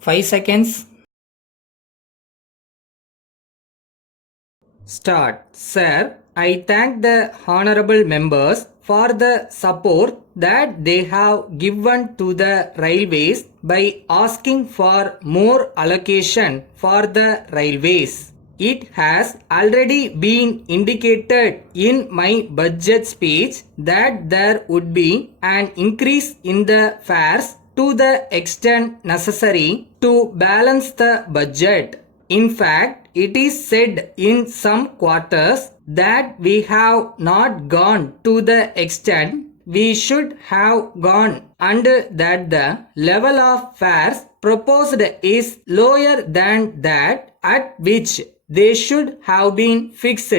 5 seconds. Start. Sir, I thank the honorable members for the support that they have given to the railways by asking for more allocation for the railways. It has already been indicated in my budget speech that there would be an increase in the fares to the extent necessary to balance the budget. In fact, it is said in some quarters that we have not gone to the extent we should have gone, and that the level of fares proposed is lower than that at which they should have been fixed.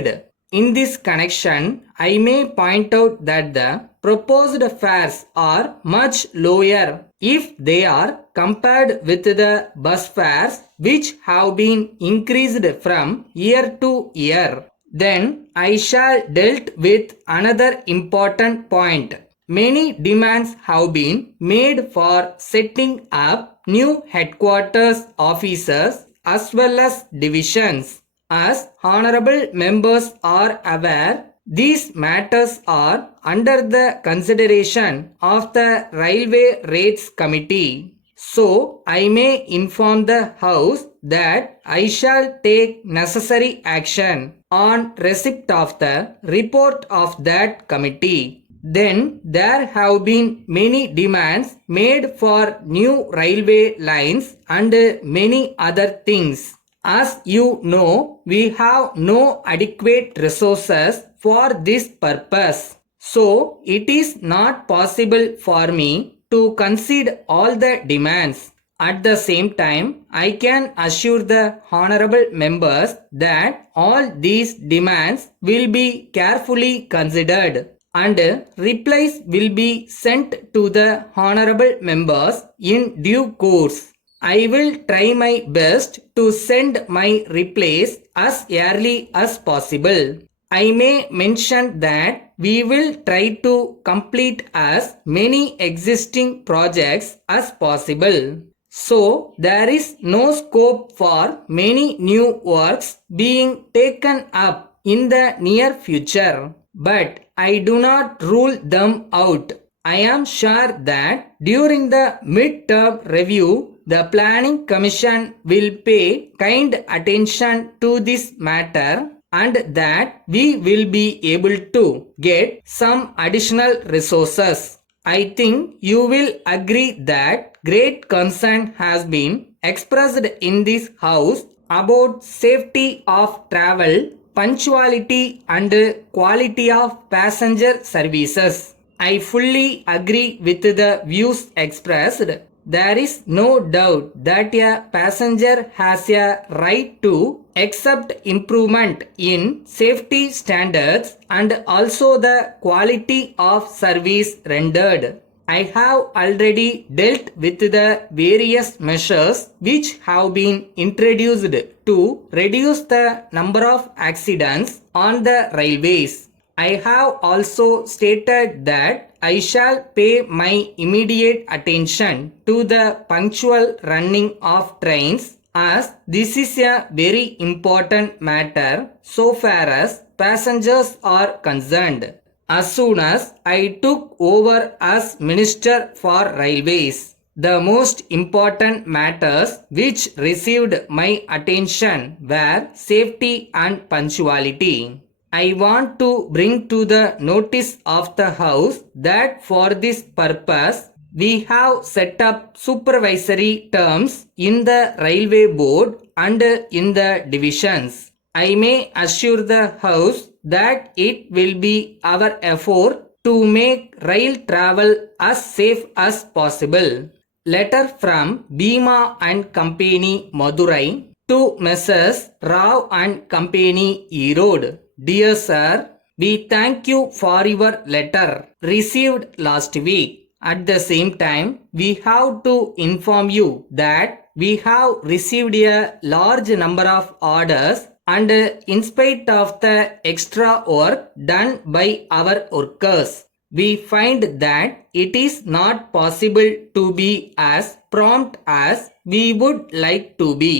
In this connection, I may point out that the proposed fares are much lower if they are compared with the bus fares which have been increased from year to year. Then I shall dealt with another important point. Many demands have been made for setting up new headquarters offices as well as divisions. As honorable members are aware, these matters are under the consideration of the Railway Rates Committee. So, I may inform the House that I shall take necessary action on receipt of the report of that committee. Then there have been many demands made for new railway lines and many other things. As you know, we have no adequate resources for this purpose. So, it is not possible for me to concede all the demands. At the same time, I can assure the honorable members that all these demands will be carefully considered and replies will be sent to the honorable members in due course. I will try my best to send my replies as early as possible. I may mention that we will try to complete as many existing projects as possible. So, there is no scope for many new works being taken up in the near future. But I do not rule them out. I am sure that during the mid-term review, the Planning Commission will pay kind attention to this matter and that we will be able to get some additional resources. I think you will agree that great concern has been expressed in this house about safety of travel, punctuality and quality of passenger services. I fully agree with the views expressed. There is no doubt that a passenger has a right to accept improvement in safety standards and also the quality of service rendered. I have already dealt with the various measures which have been introduced to reduce the number of accidents on the railways. I have also stated that I shall pay my immediate attention to the punctual running of trains as this is a very important matter so far as passengers are concerned. As soon as I took over as Minister for Railways, the most important matters which received my attention were safety and punctuality. I want to bring to the notice of the House that for this purpose we have set up supervisory terms in the Railway Board and in the divisions. I may assure the House that it will be our effort to make rail travel as safe as possible. Letter from Bhima and Company Madurai to Messrs. Rao and Company Erode. Dear Sir, we thank you for your letter received last week. At the same time, we have to inform you that we have received a large number of orders and in spite of the extra work done by our workers, we find that it is not possible to be as prompt as we would like to be.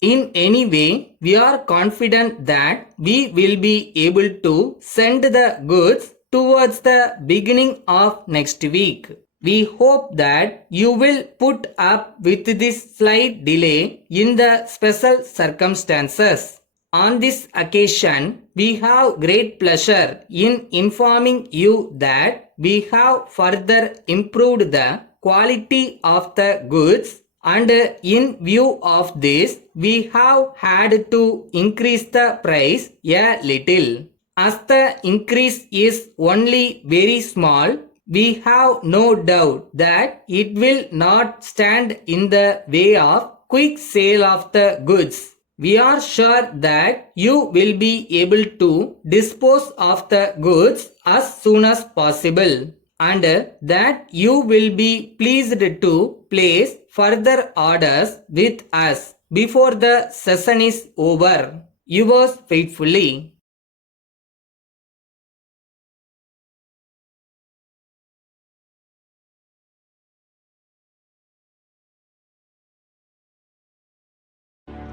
In any way, we are confident that we will be able to send the goods towards the beginning of next week. We hope that you will put up with this slight delay in the special circumstances. On this occasion, we have great pleasure in informing you that we have further improved the quality of the goods, and in view of this, we have had to increase the price a little. As the increase is only very small, we have no doubt that it will not stand in the way of quick sale of the goods. We are sure that you will be able to dispose of the goods as soon as possible, and that you will be pleased to place further orders with us before the session is over. Yours faithfully.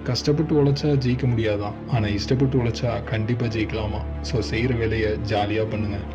கஷ்டப்பட்டு உழைச்சா ஜெயிக்க முடியாதான், ஆனால் இஷ்டப்பட்டு உழைச்சா கண்டிப்பாக ஜெயிக்கலாமா. So செய்கிற வேலையை ஜாலியாக பண்ணுங்கள்.